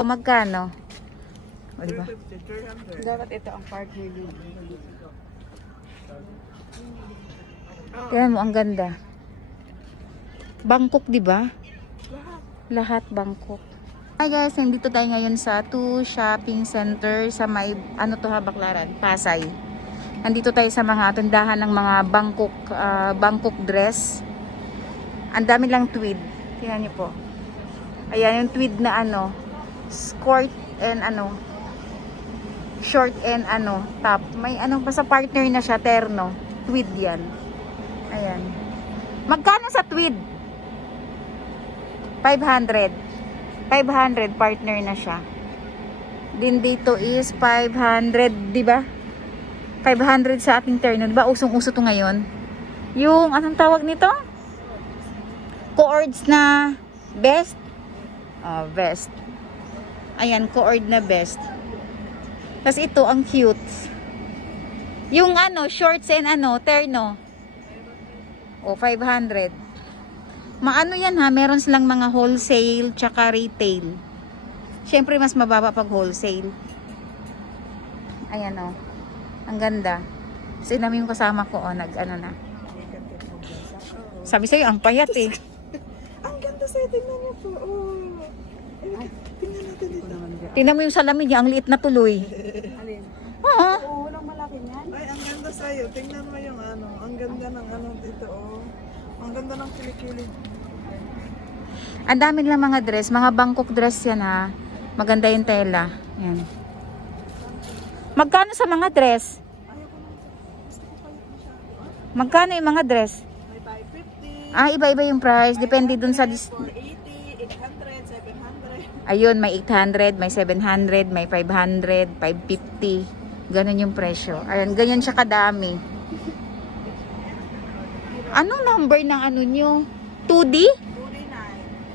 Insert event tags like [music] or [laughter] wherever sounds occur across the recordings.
O, magkano? O, diba? Dapat ito ang partner din. Tingnan mo, ang ganda. Bangkok, di ba? Lahat Bangkok. Hi guys, nandito tayo ngayon sa 2 Shopping Center sa may, ano to ha, Baklaran, Pasay. Nandito tayo sa mga tindahan ng mga Bangkok, ah, Bangkok dress. Ang dami lang tweed. Tingnan niyo po. Ayan, yung tweed na ano, skirt and ano, short and ano, top. May ano pa sa partner na siya, terno. Tweed yan. Ayan. Magkano sa tweed? 500. 500 partner na siya. Din dito is 500, di ba? 500 sa ating terno. Di ba usong-uso to ngayon? Yung, anong tawag nito? Coords na best? Ah, vest. Ayan, coord na best. Tapos ito, ang cute. Yung ano, shorts and ano, terno. O, 500. Maano yan ha, meron silang mga wholesale tsaka retail. Siyempre, mas mababa pag wholesale. Ayan o. Ang ganda. Kasi namin yung kasama ko, o, nag ano na. Sabi sa'yo, ang payat eh. [laughs] Ang ganda sa tingnan niyo po. Oh. Tingnan natin dito. Tingnan mo yung salamin niya, ang liit na tuloy. Alin? Oo. Oo, walang malaki niyan. Ay, ang ganda sa'yo. Tingnan mo yung ano. Ang ganda ng ano dito. Oh. Ang ganda ng kilikili. Ang dami nilang mga dress, mga Bangkok dress yan ha. Maganda yung tela. Yan. Magkano sa mga dress? Magkano yung mga dress? May 550, Ah, iba-iba yung price. Depende dun sa... dis- 480, 800, 700. Ayun, may 800, may 700, may 500, 550. Ganon yung presyo. Ayun, ganyan siya kadami. Anong number ng ano nyo? 2D?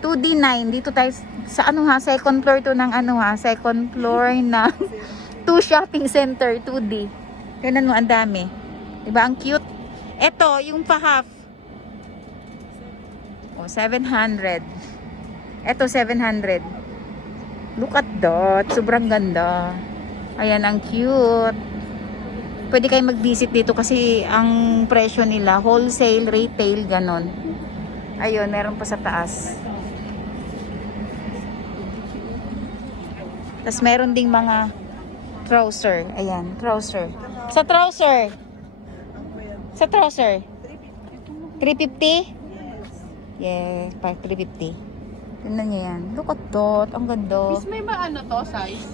239. 2D9. Dito tayo sa ano ha, second floor to ng ano ha, second floor na [laughs] 2 shopping center, 2D. Tingnan mo, ang dami. Diba, ang cute. Ito, yung pa half. Oh, 700. Ito, 700. Look at that. Sobrang ganda. Ayan, ang cute. Pwede kayo mag-visit dito kasi ang presyo nila, wholesale, retail, ganon. Ayun, meron pa sa taas. Tapos meron ding mga trouser. Ayan, trouser. Sa trouser. Sa trouser. 350? Yes, pa 350. Tingnan niyo yan. Look at that. Ang ganda. Miss, may ba ano to, size?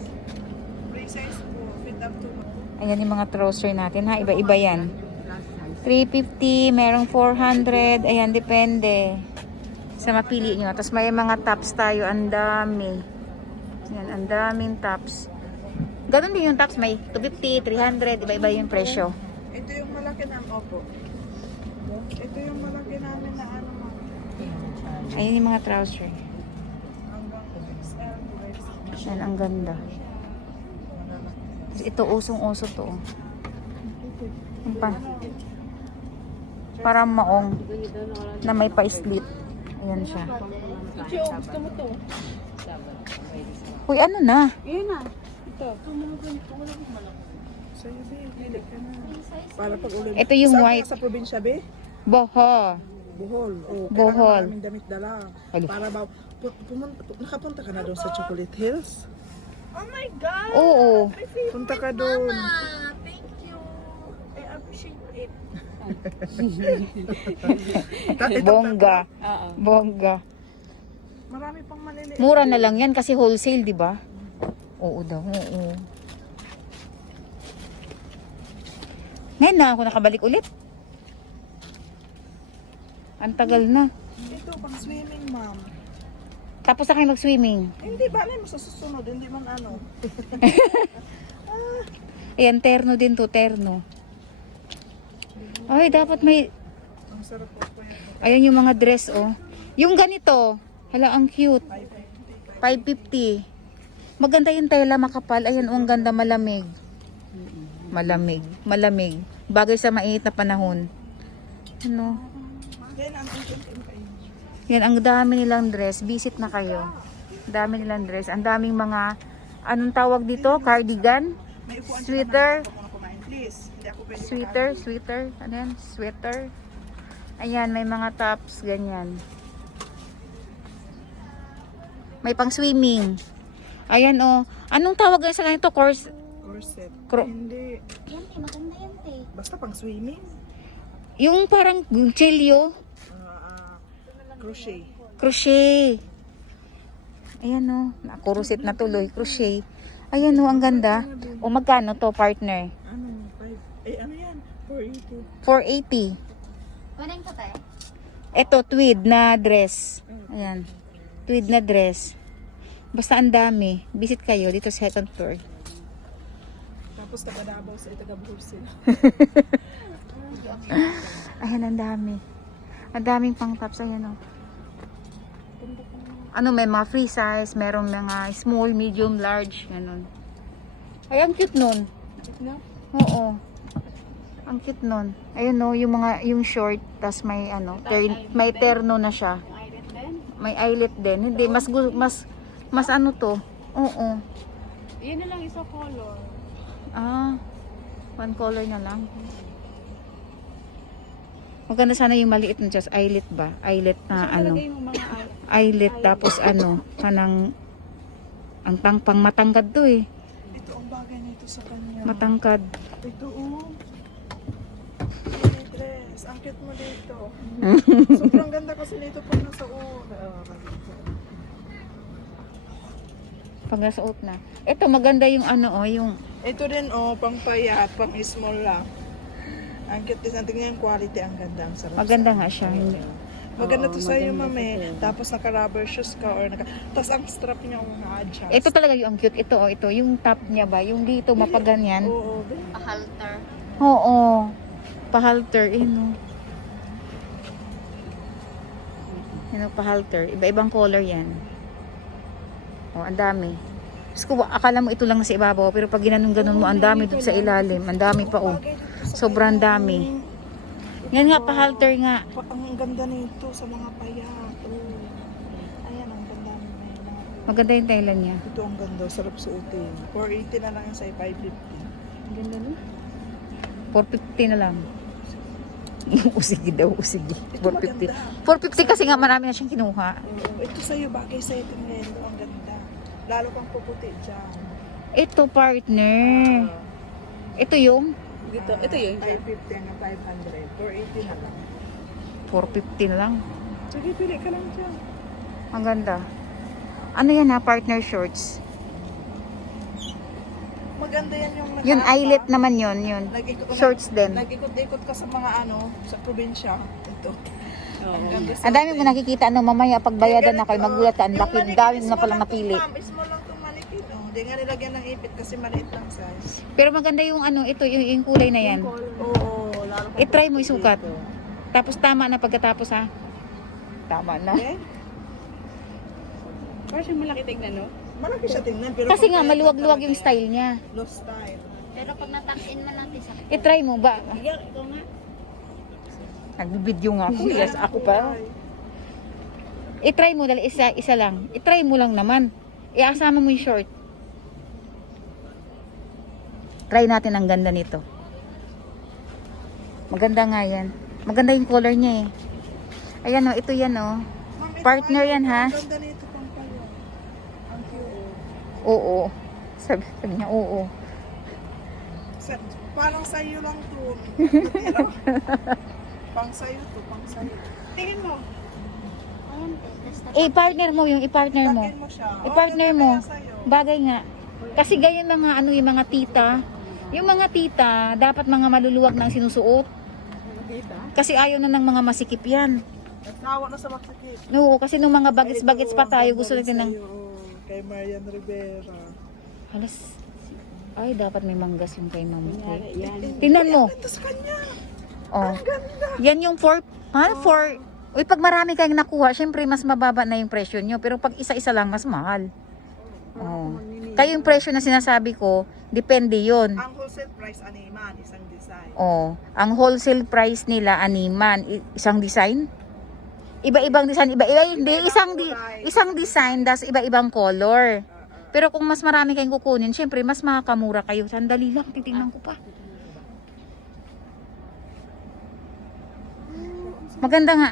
Free size po. Fit up to Ayan yung mga trouser natin ha. Iba-iba yan. 350, merong 400. Ayan, depende. Sa mapili nyo. Tapos may mga tops tayo. Ang dami. Yan, ang daming tops. Ganun din yung tops. May 250, 300. Iba-iba yung presyo. Ito yung malaki namin. Opo. Ito yung malaki namin na ano. Ayan yung mga trouser. Hanggang XL. Yan, ang ganda. Ito, usong-uso to. oh. Yung pa. Parang maong na may pa-slit. Ayan siya. Gusto mo to? Uy, ano na? Yun na. Ito. Para pag ulit. Ito yung white. Sa probinsya, be? Boho. Bohol. Oh, Bohol. Kailangan damit dala. Para ba, pumunta, pu- nakapunta ka na doon sa Chocolate Hills? Oh my God! Oo. Punta ka doon. Thank you. I appreciate it. Ta- ito- Bongga. Oo. Bongga. Marami pang maliliit. Mura na lang yan kasi wholesale, di ba? Oo daw, oo. Ngayon na ako nakabalik ulit. Ang tagal na. Ito, pang swimming, ma'am. Tapos na kayo mag-swimming. Hindi, ba mo sa susunod? Hindi man ano. [laughs] Ayan, terno din to, terno. Ay, dapat may... Ang sarap po po yan. Ayan yung mga dress, oh. Yung ganito. Hala, ang cute. 550. Maganda yung tela, makapal. Ayan, oh, ang ganda, malamig. Malamig. Malamig. Bagay sa mainit na panahon. Ano? Then, ang- Yan, ang dami nilang dress. Visit na kayo. Dami nilang dress. Ang daming mga, anong tawag dito? Cardigan? Sweater. Sweater, sweater. Ano yan? Sweater. Ayan, may mga tops, ganyan. May pang swimming. Ayan, oh. Anong tawag sa ganito? Course? Corset. Cro- Hindi. Yan, te. Maganda yan, te. Basta pang swimming. Yung parang chelyo. Crochet. Crochet. Ayan, oh. Nakurusit na tuloy. Crochet. Ayan, oh. Ang ganda. O magkano to, partner? Ano? Five. Eh, ano yan? 480. 480. Kunin ko, te. Ito, tweed na dress. Ayan. Tweed na dress. Basta ang dami. Visit kayo dito sa second floor. Tapos taga Davao sa taga sila. [laughs] Ayan, ang dami. Ang daming pang tops. Ayan, oh. Ano, may mga free size, merong mga small, medium, large, ganun. Ay, ang cute nun. No? Oo. Ang cute nun. Ayun, no, yung mga, yung short, tas may, ano, ter- may terno na siya. May eyelet din. Hindi, mas, mas, mas ano to. Oo. Yan na lang isa color. Ah, one color na lang. Maganda sana yung maliit na just eyelet ba? Eyelet na ano. mo mga Eyelet tapos ano, kanang ang tang pang matangkad to eh. Ito ang bagay nito sa kanya. Matangkad. Ito oh. Hey, dress. Ang cute mo dito. [laughs] Sobrang ganda kasi nito pag nasa una. Pag nasuot na. Ito maganda yung ano oh, yung Ito din oh, pang payat, pang small lang. Ang cute din. Ang tingnan yung quality, ang ganda. Ang sarap. maganda nga siya. Maganda to sa'yo, mami. Tapos naka-rubber shoes ka or naka... Tapos ang strap niya ang na-adjust. Ito talaga yung ang cute. Ito oh, ito. Yung top niya ba? Yung dito mapaganyan. Oo, oo. halter. Oo. Pahalter. Eh, no. Ano, pahalter. Iba-ibang color yan. Oh, ang dami. Diyos ko, akala mo ito lang sa ibabaw, pero pag ginanong-ganon mo, ang dami dito sa ilalim. Ang dami pa, oh. Sa Sobrang dami. Yan nga, pahalter nga. Pa- ang ganda nito sa mga payat. Oh. Ayan, ang ganda ng. Maganda yung tela niya. Ito ang ganda, sarap suotin. 480 na lang yung sa'yo, 550. Ang ganda no? 450 na lang. [laughs] o sige daw, o sige. Ito 450. maganda. 450 kasi nga marami na siyang kinuha. Oo, ito sa'yo, bagay sa'yo itong yellow. Ang ganda. Lalo kang puputi dyan. Ito, partner. Ito yung Dito, ito yun. 550 hanggang 500. 480 na lang. 450 na lang. Sige, pili ka lang dyan. Ang ganda. Ano yan ha, partner shorts? Maganda yan yung Yun, nakaapa. eyelet naman yun, yun. Nag-ikot- Shorts din. Nag-ikot-ikot ka sa mga ano, sa probinsya. Ito. Ang ganda sa Ang dami mo nakikita, ano, mamaya pagbayadan na kayo, magulat ka, ang laki, manikit, dami mo na to, napili. ma'am. Small lang itong manikit. Oh. Hindi nga nilagyan ng ipit kasi maliit lang size. Pero maganda yung ano, ito, yung, yung kulay na yan. Oo, lalo kang I-try mo isukat. dito. Tapos tama na pagkatapos ha. Tama na. Okay? Parang siyang malaki tignan, no? Malaki siya tingnan. Pero Kasi nga, maluwag-luwag yung style niya. Low style. Pero pag natak-in mo natin sa... I-try mo ba? Ikaw, ikaw nga. Nagbibideo nga ako. Yes, ako pa. I-try mo, dali isa, isa lang. I-try mo lang naman. Iasama mo yung short. Try natin ang ganda nito. Maganda nga yan. Maganda yung color niya eh. Ayan o, ito yan o. Ma'am, ito Partner yan, ha? Oo. Sabi, sabi niya, oo. Parang sa'yo lang to. [laughs] pang sa'yo to, pang sa'yo. Tingin mo. Eh, partner mo yung i-partner mo. Siya. I-partner Oh, mo. Bagay nga. Kasi ganyan mga ano yung mga tita. Yung mga tita, dapat mga maluluwag na ang sinusuot. Kasi ayaw na ng mga masikip yan. Nawa na sa magsakit. Oo, kasi nung mga bagets-bagets pa tayo, gusto natin ng... Kay Marian Rivera. Halas. Ay, dapat may manggas yung kay ma'am. yan. Tingnan mo. Ganda sa kanya. Oh. Ang ganda. Yan yung for... Ha? For... Uy, pag marami kayong nakuha, syempre mas mababa na yung presyo nyo. Pero pag isa-isa lang, mas mahal. Oh. Kaya yung presyo na sinasabi ko, depende yon. Ang wholesale price animan, isang design. Oh, ang wholesale price nila animan, isang design. Iba-ibang design, iba-iba, hindi, isang, di, isang design, das iba-ibang color. Pero kung mas marami kayong kukunin, syempre, mas makakamura kayo. Sandali lang, titingnan ko pa. Maganda nga.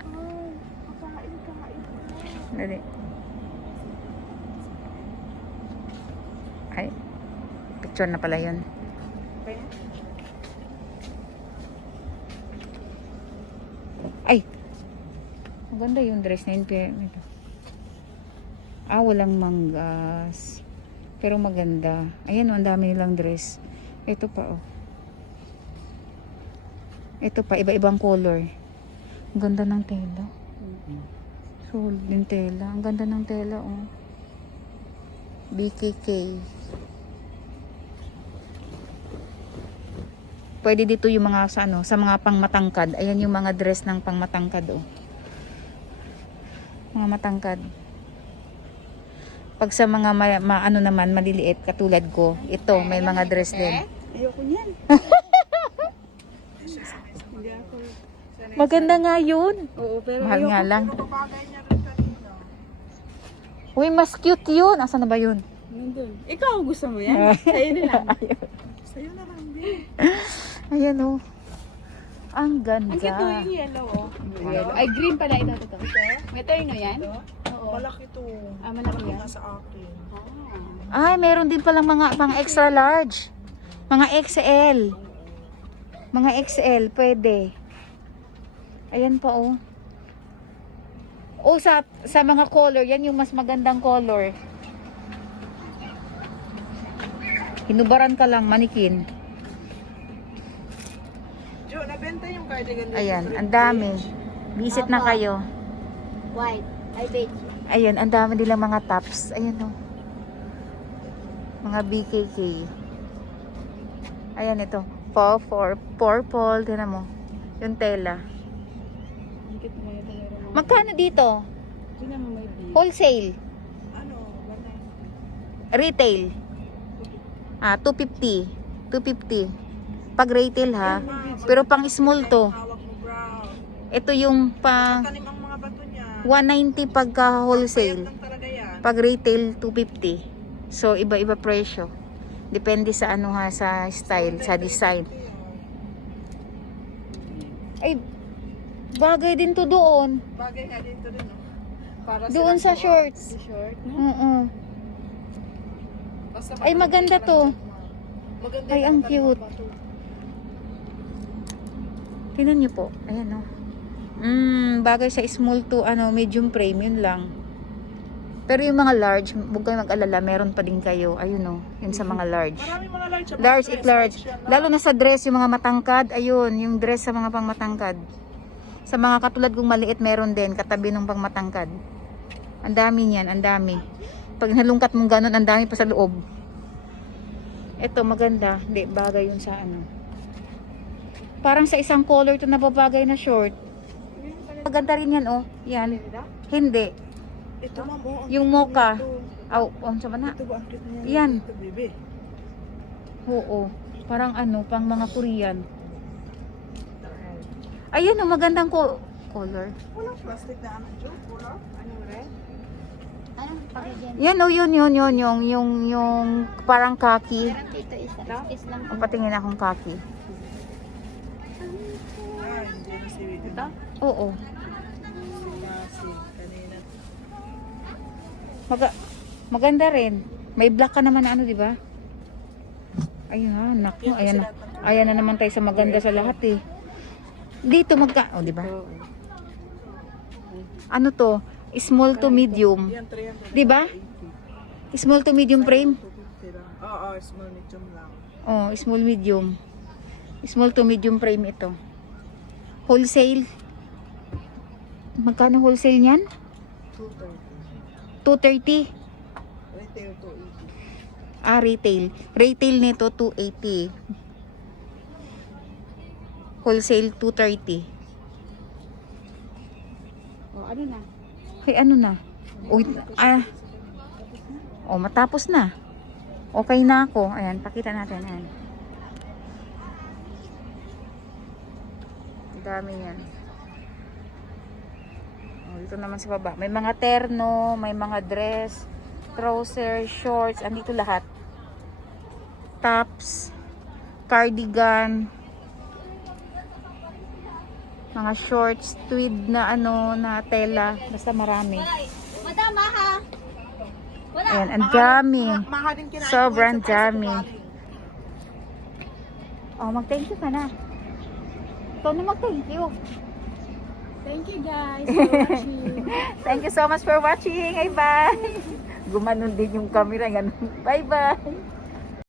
Dali. Ay, picture na pala yun. Ay, maganda yung dress na yun. Ito. Ah, walang manggas. Pero maganda. Ayan, ang dami nilang dress. Ito pa, oh. Ito pa, iba-ibang color. Ang ganda ng tela. Solid yung tela. Ang ganda ng tela, oh. BKK. Pwede dito yung mga sa ano, sa mga pangmatangkad. Ayan yung mga dress ng pangmatangkad, oh. Mga matangkad. Pag sa mga ma, ma- ano naman maliliit katulad ko, ito may mga dress din. Ayoko niyan. Maganda nga yun. Oo, pero Mahal nga lang. Uy, mas cute yun. Asan na ba yun? Nandun. Ikaw, gusto mo yan? [laughs] Sa'yo na lang. Sa'yo na lang, din. [laughs] Ayan oh. Ang ganda. Ang cute yung yellow, oh. Yellow. Ay, green pala ito. Ito. Ito yung yan? Oo. Malaki to. Ah, malaki Malaki yan? nga sa akin. Ah. Ay, meron din palang mga pang extra large. Mga XL. Mga XL, pwede. Ayan pa oh. O sa, sa mga color, yan yung mas magandang color. Hinubaran ka lang, manikin. Jo, nabenta yung cardigan dito. Ayan, ang dami. Visit na kayo. White. Ay, beige. Ayan, ang dami nilang mga tops. Ayan oh. Mga BKK. Ayan ito. Paw for purple. Tignan mo. Yung tela. Magkano dito? Wholesale. Ano. Retail. Ah, 250. 250. Pag retail ha. Pero pang small to. Ito yung pang Tanim ang mga bato niya. 190 pagka wholesale. Pag retail, 250. So, iba-iba presyo. Depende sa ano ha, sa style, sa design. Ay, bagay din to doon. Bagay nga dito rin, no? Para Doon sa shorts. Short, no? Oo. Basta Ay, maganda to. Maganda Ay, ang cute. Tingnan niyo po. Ayan o. Mm, bagay sa small to ano, medium frame, yun lang. Pero yung mga large, huwag kayong mag-alala, meron pa din kayo. Ayun o, yun sa mga large. Maraming mga large. Large, it large. Lalo na sa dress, yung mga matangkad, ayun, yung dress sa mga pangmatangkad. Sa mga katulad kong maliit, meron din, katabi ng pangmatangkad. Ang dami niyan, ang dami. Pag nalungkat mong ganun, ang dami pa sa loob. Ito, maganda. Hindi, bagay yun sa ano. Parang sa isang color to nababagay na short. Maganda rin yan, oh. Yan. Hindi. Ito, ma'am. oh, Yung mocha. Aw, oh, sa na. Ito ba ang cute niya? Yan. Ito, baby. Oo. Parang ano, pang mga Korean. Ayun, oh, magandang ko color. Walang plastic na ano, Jo. Wala. Ano, red? Yan, oh, yun, yun, yun, yung, yung, yung parang kaki. Dito isa. Is lang. Ang patingin akong kaki. Ito? Oo. Maga maganda rin. May black ka naman na ano, di ba? Ayun ha, naku, ayan na. Ayan na naman tayo sa maganda sa lahat eh. Dito magka, oh, di ba? Ano to? Small to medium. Yan, 300. Di ba? Small to medium frame. 250 lang. Oo, oh, small medium lang. Oh, small medium. Small to medium frame ito. Wholesale. Magkano wholesale niyan? 230. 230. Retail 280. Ah, retail. Retail nito 280. Wholesale 230. Oh, ano na? Ay, ano na? Uy, ah. Oh, matapos na. Okay na ako. Ayan, pakita natin. Ayan. Dami yan. Dito naman sa baba. May mga terno, may mga dress, trouser, shorts. Andito lahat. Tops, cardigan, mga shorts, tweed na ano, na tela. Basta marami. Madama ha. Ayan, ang dami. Sobrang dami. Oh, mag-thank you ka na. Ikaw na mag-thank you. Thank you guys for [laughs] watching. Thank you so much for watching. Ay, bye. Gumanon din yung camera. Ganun. Bye-bye.